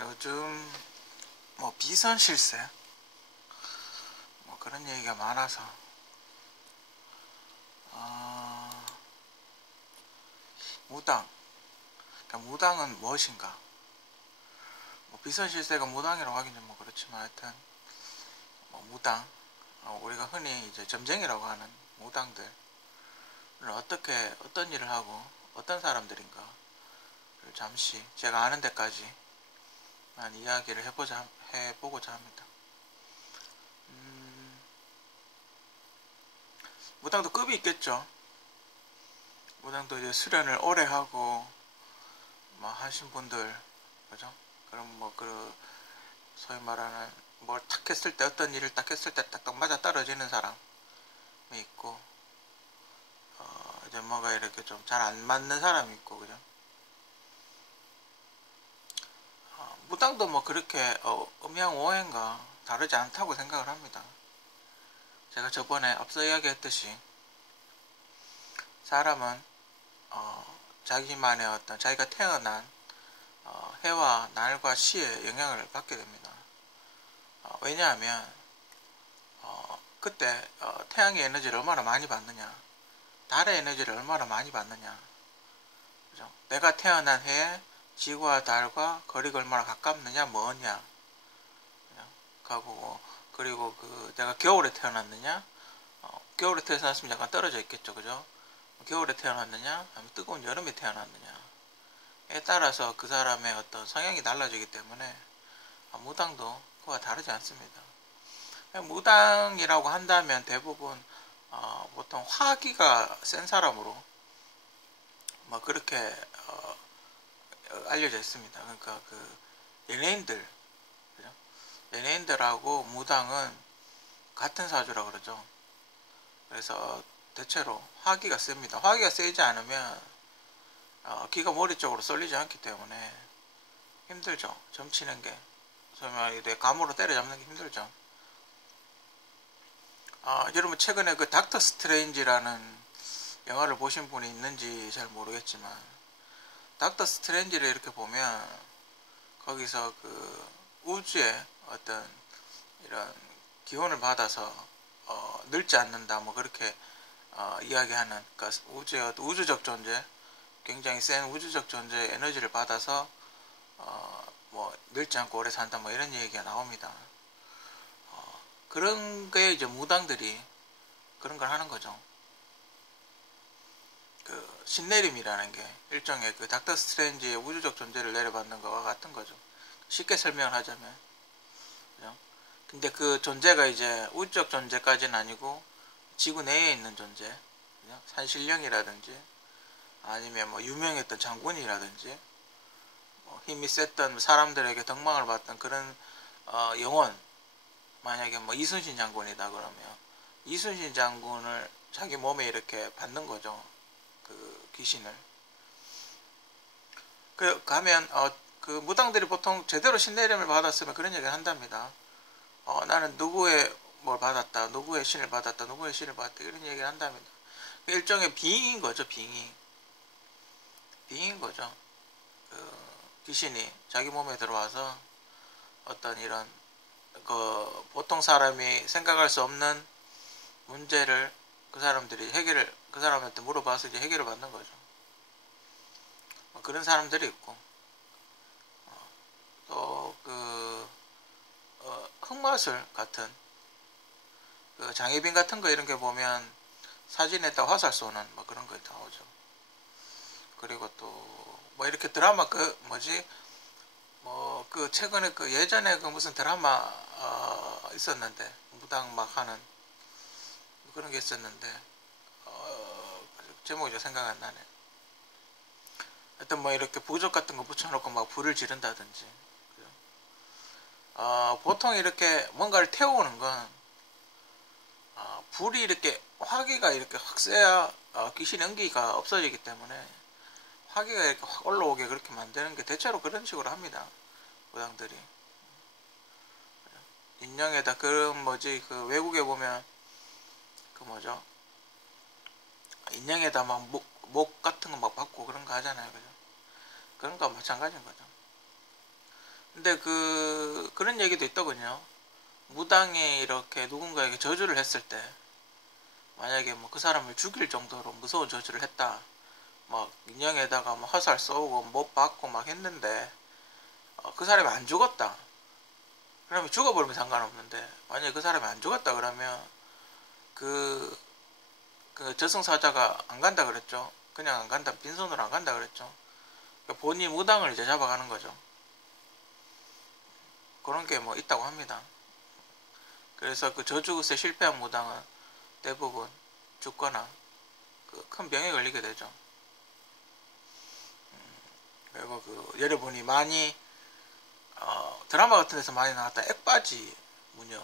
요즘 뭐 비선 실세 뭐 그런 얘기가 많아서 어, 무당. 그러니까 무당은 무엇인가? 뭐 비선 실세가 무당이라고 하기는 뭐 그렇지만 하여튼 뭐 무당 어, 우리가 흔히 이제 점쟁이라고 하는 무당들 어떻게 어떤 일을 하고 어떤 사람들인가를 잠시 제가 아는 데까지 이야기를 해보자 해보고자 합니다. 음, 무당도 급이 있겠죠. 무당도 이제 수련을 오래 하고 뭐 하신 분들 그죠? 그럼 뭐 그 소위 말하는 뭘 탁 했을 때 어떤 일을 딱 했을 때 딱딱 맞아 떨어지는 사람이 있고 어 이제 뭐가 이렇게 좀 잘 안 맞는 사람이 있고 그죠? 무당도 뭐 그렇게 어, 음양오행과 다르지 않다고 생각을 합니다. 제가 저번에 앞서 이야기했듯이 사람은 어, 자기만의 어떤 자기가 태어난 어, 해와 날과 시의 영향을 받게 됩니다. 어, 왜냐하면 어, 그때 어, 태양의 에너지를 얼마나 많이 받느냐, 달의 에너지를 얼마나 많이 받느냐, 그죠? 내가 태어난 해에 지구와 달과 거리가 얼마나 가깝느냐 뭐냐. 가고 그리고 그 내가 겨울에 태어났느냐. 어, 겨울에 태어났으면 약간 떨어져 있겠죠 그죠? 겨울에 태어났느냐 아니면 뜨거운 여름에 태어났느냐에 따라서 그 사람의 어떤 성향이 달라지기 때문에 아, 무당도 그와 다르지 않습니다. 무당이라고 한다면 대부분 어, 보통 화기가 센 사람으로 뭐 그렇게 어, 알려져 있습니다. 그러니까 그 연예인들, 그죠? 연예인들하고 무당은 같은 사주라 그러죠. 그래서 대체로 화기가 셉니다. 화기가 세지 않으면 어, 기가 머리 쪽으로 쏠리지 않기 때문에 힘들죠. 점치는 게. 소위 감으로 때려잡는 게 힘들죠. 어, 여러분 최근에 그 닥터 스트레인지라는 영화를 보신 분이 있는지 잘 모르겠지만 닥터 스트레인지를 이렇게 보면 거기서 그 우주의 어떤 이런 기운을 받아서 어, 늙지 않는다 뭐 그렇게 어, 이야기하는 그러니까 우주의 우주적 존재 굉장히 센 우주적 존재의 에너지를 받아서 어, 뭐 늙지 않고 오래 산다 뭐 이런 얘기가 나옵니다. 어, 그런 게 이제 무당들이 그런 걸 하는 거죠. 그 신내림이라는 게 일종의 그 닥터 스트레인지의 우주적 존재를 내려받는 것과 같은 거죠. 쉽게 설명을 하자면. 그죠? 근데 그 존재가 이제 우주적 존재까지는 아니고 지구 내에 있는 존재, 그죠? 산신령이라든지 아니면 뭐 유명했던 장군이라든지 뭐 힘이 셌던 사람들에게 덕망을 받던 그런 어, 영혼 만약에 뭐 이순신 장군이다 그러면 이순신 장군을 자기 몸에 이렇게 받는 거죠. 그 귀신을 그 가면 어, 그 무당들이 보통 제대로 신내림을 받았으면 그런 얘기를 한답니다. 어, 나는 누구의 뭘 받았다, 누구의 신을 받았다, 누구의 신을 받았다 이런 얘기를 한답니다. 그 일종의 빙인 거죠, 빙의. 빙인 거죠. 그 귀신이 자기 몸에 들어와서 어떤 이런 그 보통 사람이 생각할 수 없는 문제를 그 사람들이 해결을 그 사람한테 물어봐서 이제 해결을 받는 거죠. 뭐 그런 사람들이 있고 어, 또그 어, 흑마술 같은 그 장애빈 같은 거 이런 게 보면 사진에다 화살 쏘는 뭐 그런 거 나오죠. 그리고 또 뭐 이렇게 드라마 그 뭐지 뭐 그 최근에 그 예전에 그 무슨 드라마 어 있었는데 무당 막 하는 그런 게 있었는데 어, 제목이 생각 안 나네. 하여튼 뭐 이렇게 부적 같은 거 붙여놓고 막 불을 지른다든지. 어, 보통 이렇게 뭔가를 태우는 건 어, 불이 이렇게 화기가 이렇게 확 쎄야 어, 귀신 연기가 없어지기 때문에 화기가 이렇게 확 올라오게 그렇게 만드는 게 대체로 그런 식으로 합니다. 무당들이. 인형에다 그런 뭐지 그 외국에 보면 그 뭐죠? 인형에다 막 목, 목 같은 거 막 받고 그런 거 하잖아요. 그죠? 그런 거 마찬가지인 거죠. 근데 그 그런 얘기도 있더군요. 무당이 이렇게 누군가에게 저주를 했을 때 만약에 뭐 그 사람을 죽일 정도로 무서운 저주를 했다. 막 인형에다가 뭐 화살 쏘고 못 받고 막 했는데 어, 그 사람이 안 죽었다. 그러면 죽어버리면 상관없는데 만약에 그 사람이 안 죽었다 그러면 그, 그 저승사자가 안 간다 그랬죠. 그냥 안 간다. 빈손으로 안 간다 그랬죠. 그러니까 본인 무당을 이제 잡아가는 거죠. 그런 게 뭐 있다고 합니다. 그래서 그 저주굿에 실패한 무당은 대부분 죽거나 그 큰 병에 걸리게 되죠. 음, 그리고 그 여러분이 많이 어, 드라마 같은 데서 많이 나왔던 액바지 무녀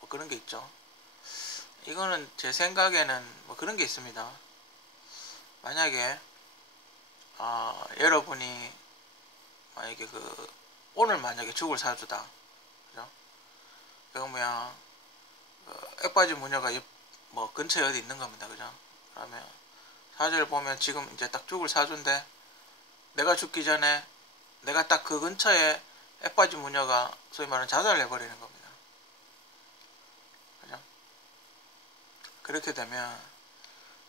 뭐 그런 게 있죠. 이거는 제 생각에는 뭐 그런 게 있습니다. 만약에 어, 여러분이 만약에 그 오늘 만약에 죽을 사주다 그죠? 그러면 그 액바지 무녀가 옆, 뭐 근처에 어디 있는 겁니다. 그죠? 그러면 사주를 보면 지금 이제 딱 죽을 사주인데 내가 죽기 전에 내가 딱 그 근처에 액바지 무녀가 소위 말하는 자살을 해버리는 겁니다. 그죠? 그렇게 되면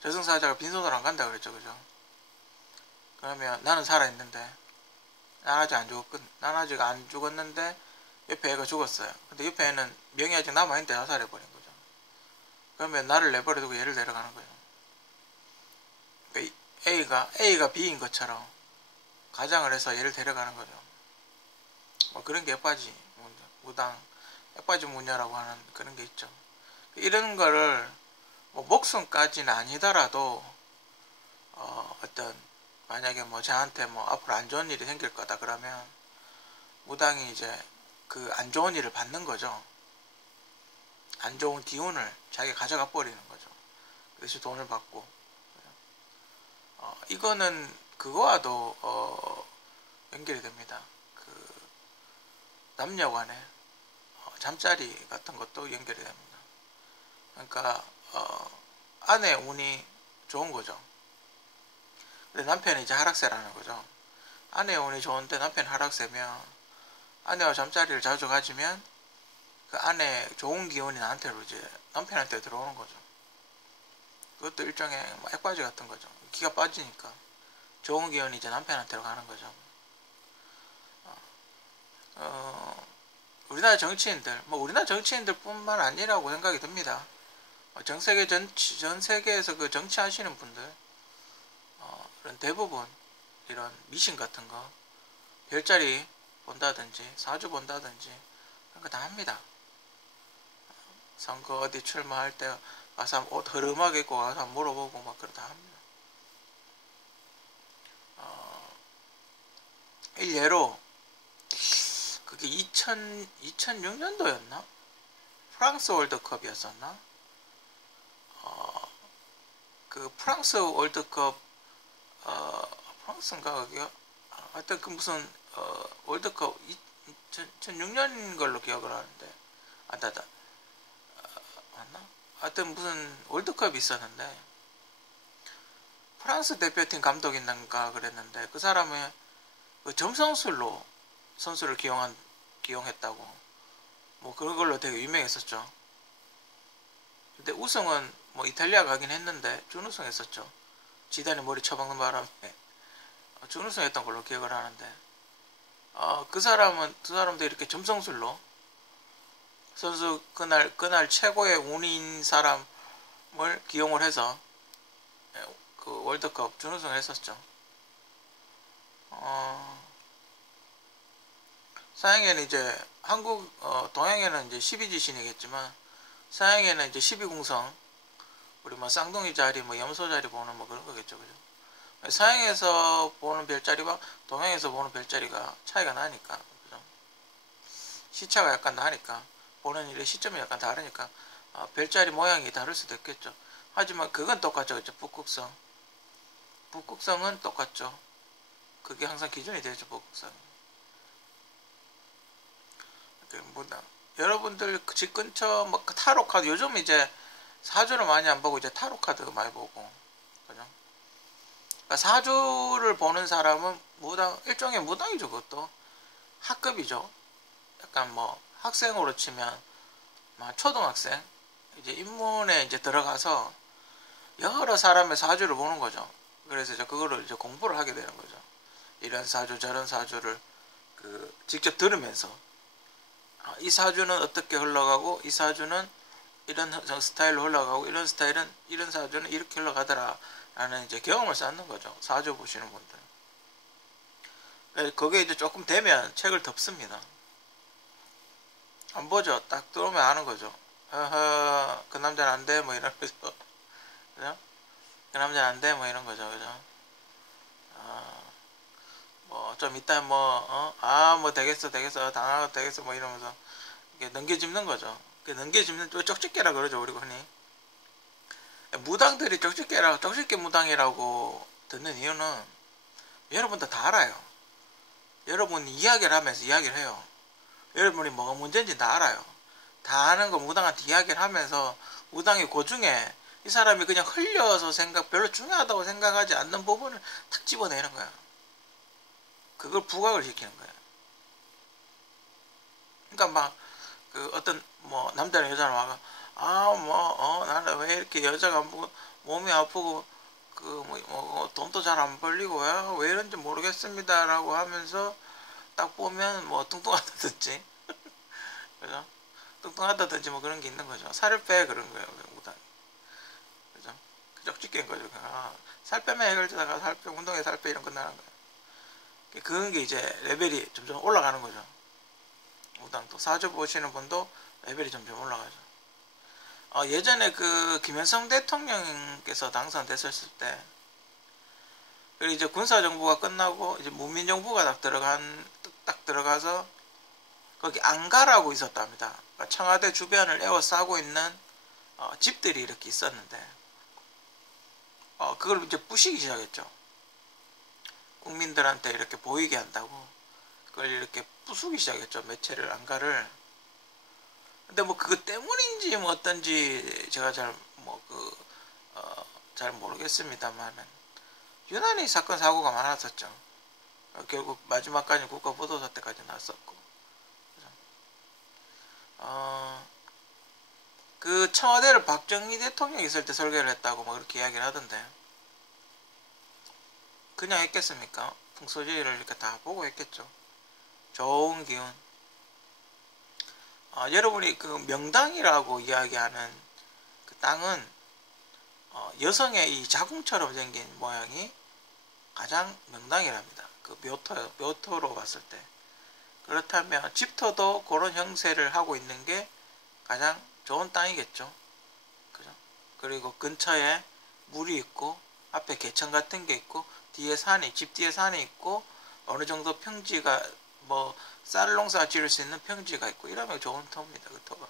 저승사자가 빈손으로 안 간다 그랬죠. 그죠? 그러면 나는 살아있는데 난 아직 안 죽었건 난 아직 안 죽었는데 옆에 애가 죽었어요. 근데 옆에 애는 명이 아직 남아있는데 자살해버린 거죠. 그러면 나를 내버려두고 얘를 데려가는 거예요. 그러니까 A가 A가 B인 것처럼 가장을 해서 얘를 데려가는 거죠. 뭐 그런 게 액바지 무당 액바지 무녀라고 하는 그런 게 있죠. 이런 거를 뭐 목숨까지는 아니더라도 어, 어떤 만약에 뭐 저한테 뭐 앞으로 안 좋은 일이 생길 거다 그러면 무당이 이제 그 안 좋은 일을 받는 거죠. 안 좋은 기운을 자기가 가져가 버리는 거죠. 그래서 돈을 받고 어, 이거는 그거와도 어, 연결이 됩니다. 그 남녀간의 어, 잠자리 같은 것도 연결이 됩니다. 그러니까 어, 아내 운이 좋은 거죠. 근데 남편이 이제 하락세라는 거죠. 아내 운이 좋은데 남편 하락세면 아내와 잠자리를 자주 가지면 그 아내 좋은 기운이 나한테로 이제 남편한테 들어오는 거죠. 그것도 일종의 뭐 액바지 같은 거죠. 기가 빠지니까 좋은 기운이 이제 남편한테로 가는 거죠. 어, 어, 우리나라 정치인들, 뭐 우리나라 정치인들뿐만 아니라고 생각이 듭니다. 어, 전 세계 전, 전 세계에서 그 정치하시는 분들 어, 그런 대부분 이런 미신 같은 거 별자리 본다든지 사주 본다든지 그런 거 다 합니다. 선거 어디 출마할 때 가서 옷 흐름하게 입고 가서 물어보고 막 그러다 합니다. 어, 일례로 그게 2000, 2006년도였나? 프랑스 월드컵이었었나? 어, 그 프랑스 월드컵 어, 프랑스인가 그게요? 하여튼 그 무슨 어, 월드컵 2006년인 걸로 기억을 하는데 안다다 아, 어, 맞나? 하여튼 무슨 월드컵이 있었는데 프랑스 대표팀 감독인가 그랬는데 그 사람의 그 점성술로 선수를 기용한 기용했다고 뭐 그런 걸로 되게 유명했었죠. 근데 우승은 뭐 이탈리아 가긴 했는데 준우승 했었죠. 지단이 머리 쳐박는 바람에 준우승 했던 걸로 기억을 하는데 어, 그 사람은 두 사람도 이렇게 점성술로 선수 그날 그날 최고의 운인 사람을 기용을 해서 그 월드컵 준우승을 했었죠. 어, 서양에는 이제 한국 어, 동양에는 이제 12지신이겠지만 서양에는 이제 12궁성 우리 뭐 쌍둥이 자리 뭐 염소 자리 보는 뭐 그런 거겠죠 그죠? 서양에서 보는 별자리와 동양에서 보는 별자리가 차이가 나니까 그죠? 시차가 약간 나니까 보는 일의 시점이 약간 다르니까 어, 별자리 모양이 다를 수도 있겠죠. 하지만 그건 똑같죠 그죠? 북극성. 북극성은 똑같죠. 그게 항상 기준이 되죠 북극성이 뭐다 여러분들 집 근처 뭐 타로 카드 요즘 이제 사주를 많이 안 보고 이제 타로 카드 많이 보고 그죠? 그러니까 사주를 보는 사람은 무당 일종의 무당이죠 그것도 학급이죠. 약간 뭐 학생으로 치면 초등학생 이제 인문에 이제 들어가서 여러 사람의 사주를 보는 거죠. 그래서 이제 그거를 이제 공부를 하게 되는 거죠. 이런 사주 저런 사주를 그 직접 들으면서 아, 이 사주는 어떻게 흘러가고 이 사주는 이런 스타일로 흘러가고 이런 스타일은 이런 사주는 이렇게 흘러가더라 라는 이제 경험을 쌓는 거죠. 사주 보시는 분들. 그게 이제 조금 되면 책을 덮습니다. 안 보죠. 딱 들어오면 아는 거죠. 허허, 그 남자는 안 돼, 뭐 이런 거죠. 그죠? 그 남자는 안 돼, 뭐 이런 거죠. 그죠? 아, 뭐, 좀 이따 뭐, 어? 아, 뭐 되겠어, 되겠어, 당하고 되겠어, 뭐 이러면서 넘겨짚는 거죠. 그 넘겨짚는, 쪽집게라 그러죠, 우리 흔히. 무당들이 쪽집게라고, 쪽집게 무당이라고 듣는 이유는 여러분도 다 알아요. 여러분이 이야기를 하면서 이야기를 해요. 여러분이 뭐가 문제인지 다 알아요. 다 아는 거 무당한테 이야기를 하면서 무당이 그 중에 이 사람이 그냥 흘려서 생각 별로 중요하다고 생각하지 않는 부분을 탁 집어내는 거야. 그걸 부각을 시키는 거야. 그러니까 막 그 어떤 뭐 남자랑 여자랑 와가 아뭐 어 나는 왜 이렇게 여자가 뭐 몸이 아프고 그뭐 뭐, 뭐, 돈도 잘 안 벌리고 왜, 왜 이런지 모르겠습니다라고 하면서 딱 보면 뭐 뚱뚱하다든지 그죠? 뚱뚱하다든지 뭐 그런 게 있는 거죠. 살을 빼 그런 거예요. 무단. 그죠? 그적짓게인 거죠. 아, 살 빼면 해결되다가 살 빼, 운동에 살 빼 이런 끝나는 거예요. 그런 게 이제 레벨이 점점 올라가는 거죠. 무당도 사주 보시는 분도 레벨이 점점 올라가죠. 어, 예전에 그 김현성 대통령께서 당선됐었을 때, 그리고 이제 군사 정부가 끝나고 이제 문민 정부가 딱 들어간 딱 들어가서 거기 안가라고 있었답니다. 그러니까 청와대 주변을 에워싸고 있는 어, 집들이 이렇게 있었는데 어, 그걸 이제 부시기 시작했죠. 국민들한테 이렇게 보이게 한다고 그 걸 이렇게 부수기 시작했죠. 매체를 안가를. 근데 뭐 그거 때문인지 뭐 어떤지 제가 잘 뭐그 어, 잘 모르겠습니다만은 유난히 사건 사고가 많았었죠. 어, 결국 마지막까지 국가 보도사 때까지 났었고 어, 그 청와대를 박정희 대통령이 있을 때 설계를 했다고 뭐 그렇게 이야기를 하던데 그냥 했겠습니까? 풍소지를 이렇게 다 보고 했겠죠. 좋은 기운. 어, 여러분이 그 명당이라고 이야기하는 그 땅은 어, 여성의 이 자궁처럼 생긴 모양이 가장 명당이랍니다. 그 묘토, 묘토로 봤을 때. 그렇다면 집터도 그런 형세를 하고 있는 게 가장 좋은 땅이겠죠. 그죠? 그리고 근처에 물이 있고 앞에 개천 같은 게 있고 뒤에 산이 집 뒤에 산이 있고 어느 정도 평지가 뭐쌀 농사 지을 수 있는 평지가 있고 이러면 좋은 터입니다. 그 터가.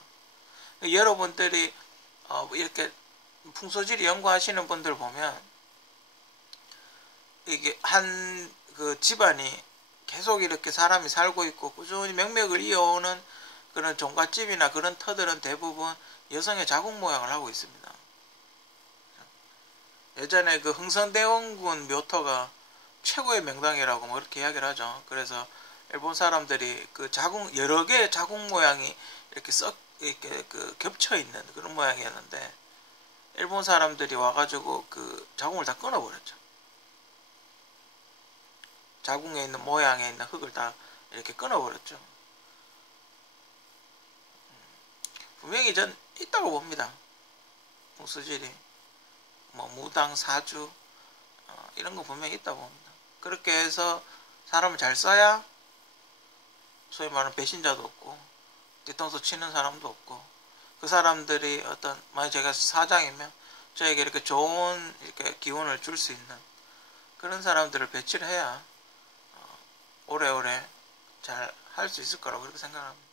여러분들이 어 이렇게 풍소지리 연구하시는 분들 보면 이게 한 그 집안이 계속 이렇게 사람이 살고 있고 꾸준히 명맥을 이어오는 그런 종갓집이나 그런 터들은 대부분 여성의 자궁 모양을 하고 있습니다. 예전에 그 흥선대원군 묘터가 최고의 명당이라고 뭐 그렇게 이야기를 하죠. 그래서 일본 사람들이 그 자궁 여러 개의 자궁 모양이 이렇게 썩 이렇게 그 겹쳐 있는 그런 모양이었는데 일본 사람들이 와가지고 그 자궁을 다 끊어버렸죠. 자궁에 있는 모양에 있는 흙을 다 이렇게 끊어버렸죠. 분명히 전 있다고 봅니다. 무수질이 뭐 무당 사주 어, 이런 거 분명히 있다고 봅니다. 그렇게 해서 사람을 잘 써야 소위 말하는 배신자도 없고 뒤통수 치는 사람도 없고 그 사람들이 어떤 만약 제가 사장이면 저에게 이렇게 좋은 이렇게 기운을 줄 수 있는 그런 사람들을 배치를 해야 오래오래 잘 할 수 있을 거라고 그렇게 생각합니다.